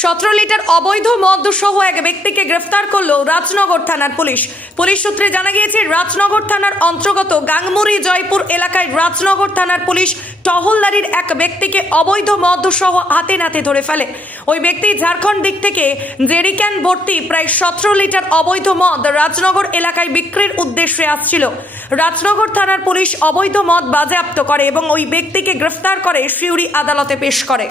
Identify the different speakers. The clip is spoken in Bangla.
Speaker 1: সতেরো লিটার অবৈধ মদ্যসহ এক ব্যক্তিকে গ্রেফতার করল রাজনগর থানার পুলিশ। পুলিশ সূত্রে জানা গিয়েছে, রাজনগর থানার অন্তর্গত গাংমুড়ি জয়পুর এলাকায় রাজনগর থানার পুলিশ টহলদারির এক ব্যক্তিকে অবৈধ মদ্যসহ হাতে নাতে ধরে ফেলে। ওই ব্যক্তি ঝাড়খণ্ড দিক থেকে জেরিক্যান ভর্তি প্রায় সতেরো লিটার অবৈধ মদ রাজনগর এলাকায় বিক্রির উদ্দেশ্যে আসছিল। রাজনগর থানার পুলিশ অবৈধ মদ বাজেয়াপ্ত করে এবং ওই ব্যক্তিকে গ্রেফতার করে সিউড়ি আদালতে পেশ করে।